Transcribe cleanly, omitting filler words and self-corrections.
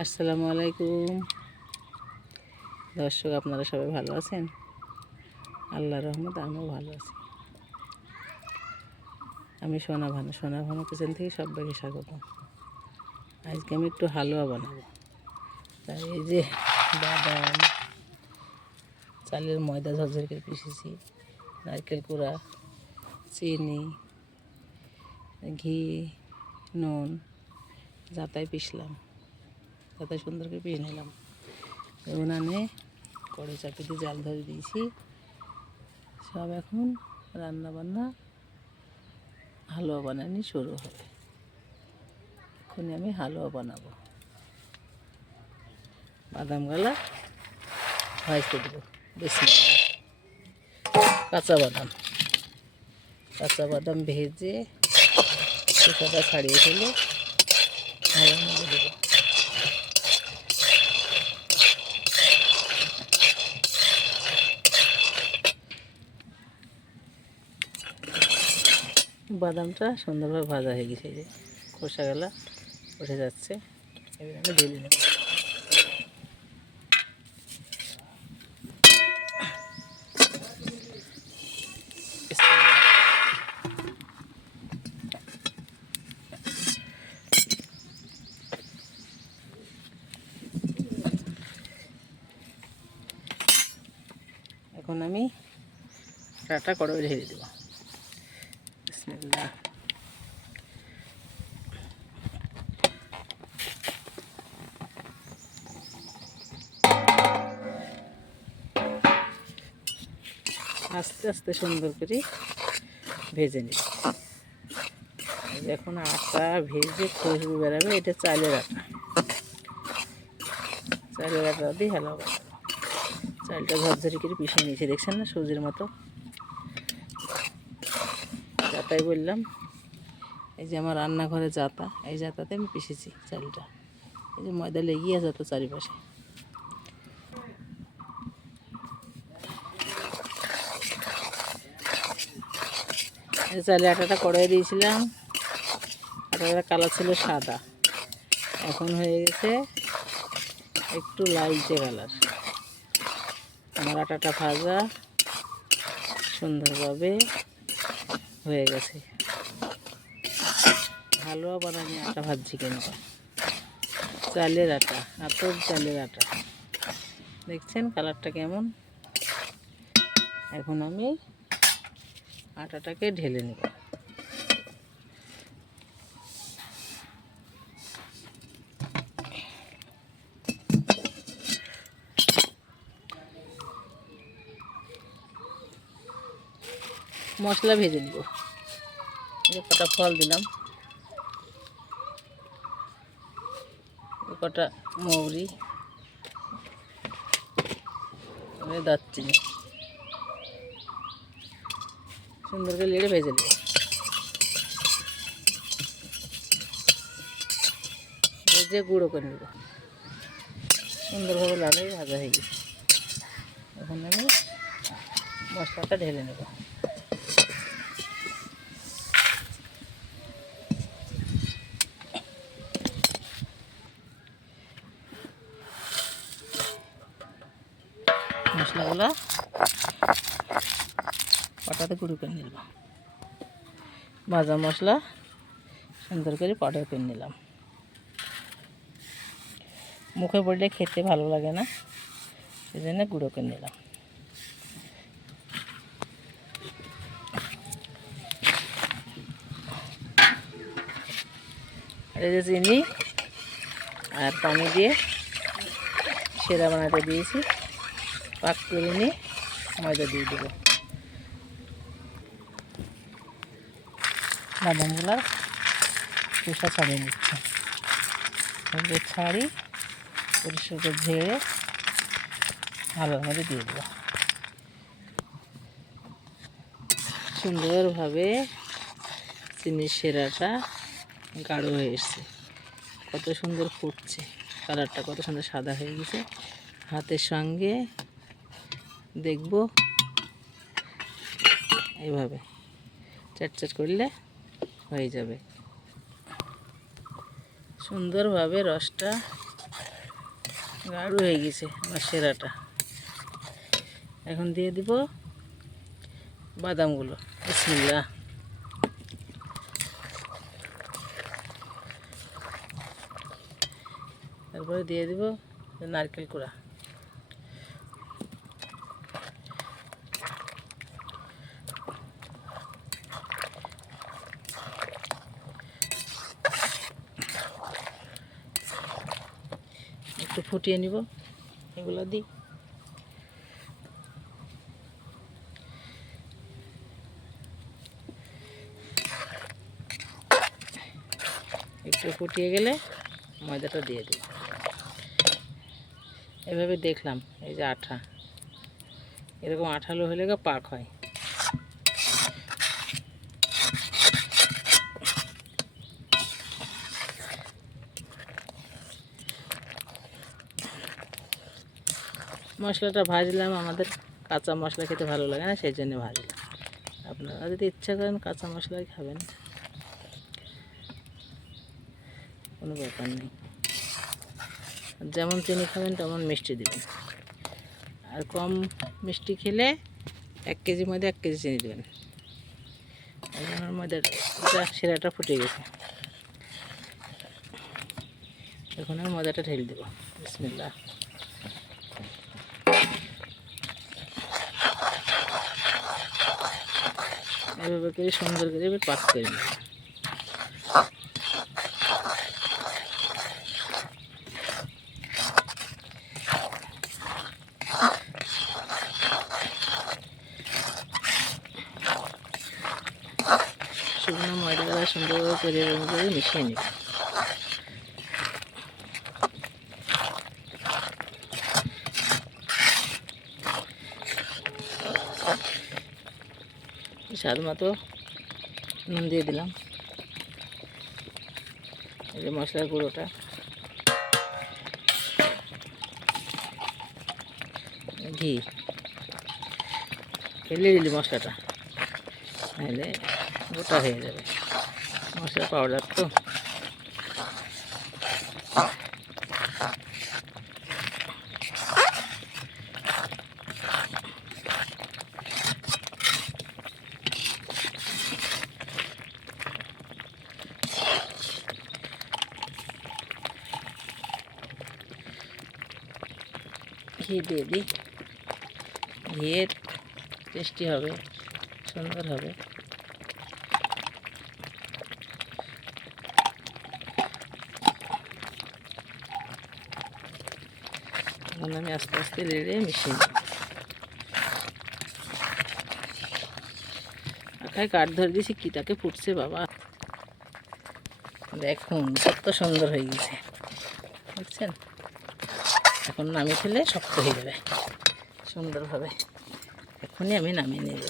আসসালামু আলাইকুম দর্শক, আপনারা সবাই ভালো আছেন? আল্লাহর রহমতে আমিও ভালো আছি। আমি সোনা ভানু কিচেন থেকে সবাইকে স্বাগত। আজকে আমি একটু হালুয়া বানাবো। তাই এই যে বাদাম, চালের ময়দা ঝরঝর করে পিষেছি, নারকেল কুড়া, চিনি, ঘি, নুন যাতায় পিষলাম, যাতায় সুন্দর করে পিষে নিলাম। উনানে কড়াই চাপি দিয়ে জাল ধরে দিয়েছি। সব এখন রান্না বান্না হালুয়া বানানি শুরু হবে। এখন আমি হালুয়া বানাবো। বাদাম গালা ভাজতে দেবো। বিসমিল্লাহ। কাঁচা বাদাম ভেজে খোসাটা ছাড়িয়ে ফেলে হালুয়ার মধ্যে দেবো। বাদামটা সুন্দরভাবে ভাজা হয়ে গেছে, যে খোসাগুলা উঠে যাচ্ছে। এবার আমি ঢেলে নেব। এখন আমি আটাটা কড়াই ঢেলে দেবো। বিসমিল্লাহ। আস্তে আস্তে সুন্দর করে ভেজে নিব। এখন আটা ভেজে খুশবু বেরাবে। এটা চালের আটা দিয়ে হালুয়া বানাবো। চালটা ঝরঝরি করে পিষে নিয়েছি, দেখছেন না, সুজির মতো। যাতাই বললাম, এই যে আমার রান্নাঘরে যাতা, এই যাতাতে আমি পিষেছি চালটা। এই যে ময়দা লেগিয়ে যেত চারিপাশে। চালে আটাটা কড়াই দিয়েছিলাম। আটাটার কালার ছিল সাদা, এখন হয়ে গেছে একটু লালচে কালার। আমার আটাটা ভাজা সুন্দরভাবে হয়ে গেছে। হালুয়া বানানি আটা ভাজছি কেন? চালের আটা, আতপ চালের আটা। দেখছেন কালারটা কেমন? এখন আমি আটাটাকে ঢেলে নেব। মশলা ভেজে নিব। কটা ফল দিলাম, কটা মৌরি, দারচিনি সুন্দর করে লেড়ে ভেজে নেব। ভেজে গুঁড়ো করে নেব। সুন্দরভাবে লাল হয়ে ভাজা হয়ে গেছে। এখন আমি মশলাটা ঢেলে নেব। মশলাগুলো পাটাতে গুঁড়ো করে নিলাম। ভাজা মশলা সুন্দর করে পাউডার করে নিলাম। মুখে পড়লে খেতে ভালো লাগে না, সেজন্য গুঁড়ো করে নিলাম। আর এই যে চিনি আর পানি দিয়ে সেরা বানাতে দিয়েছি। পাক করে নিয়ে ময়দা দিয়ে দেবো। বাদামগুলো খোসা ছাড়িয়ে নিচ্ছে। ছাড়ি পরিষ্কার করে ঝেড়ে হালুয়ার মধ্যে দিয়ে দেবো। সুন্দরভাবে চিনির সেরাটা গাঢ় হয়ে এসছে। কত সুন্দর ফুটছে, কালারটা কত সুন্দর সাদা হয়ে গেছে। হাতের সঙ্গে দেখব এইভাবে চাট করলে হয়ে যাবে। সুন্দরভাবে রসটা গাঢ় হয়ে গেছে আমার সেরাটা। এখন দিয়ে দিব বাদামগুলো। বিসমিল্লাহ। তারপরে দিয়ে দিব নারকেল কুড়া। একটু ফুটিয়ে নিব এগুলো দিই। একটু ফুটিয়ে গেলে ময়দাটা দিয়ে দিই। এভাবে দেখলাম, এই যে আঠা, এরকম আঠালো হলে পাক হয়। মশলাটা ভাজলাম, আমাদের কাঁচা মশলা খেতে ভালো লাগে না, সেই জন্য ভাজলাম। আপনারা যদি ইচ্ছা করেন কাঁচা মশলাই খাবেন, কোনো ব্যাপার নেই। যেমন চিনি খাবেন তেমন মিষ্টি দেবেন। আর কম মিষ্টি খেলে 1 কেজি মধ্যে 1 কেজি চিনি দেবেন। আমার ময়দাটা শিরাটা ফুটে গেছে, এখন আমি ময়দাটা ঢেলে দেবো। বিসমিল্লাহ। এভাবে করে সুন্দর করে এবার পাক করে নেব। শুকনো ময়দাটা সুন্দর করে মিশিয়ে নেব। স্বাদ মতো নুন দিয়ে দিলাম। এই যে মশলার গুঁড়োটা, ঘি ফেলে দিলি মশলাটা, নাহলে গোটা হয়ে যাবে। মশলা পাউডার তো। ঘি দিয়ে দিই, ঘিয়ের টেস্টি হবে, সুন্দর হবে। এখন আমি আস্তে আস্তে নেড়ে মিশিয়ে দিই। আখায় কাঠ ধরে দিয়েছি, কি তাকে ফুটছে বাবা। দেখুন কত সুন্দর হয়ে গেছে, বুঝছেন? এখন নামিয়ে ফেলে শক্ত হয়ে যাবে সুন্দরভাবে। এখনই আমি নামিয়ে নেব।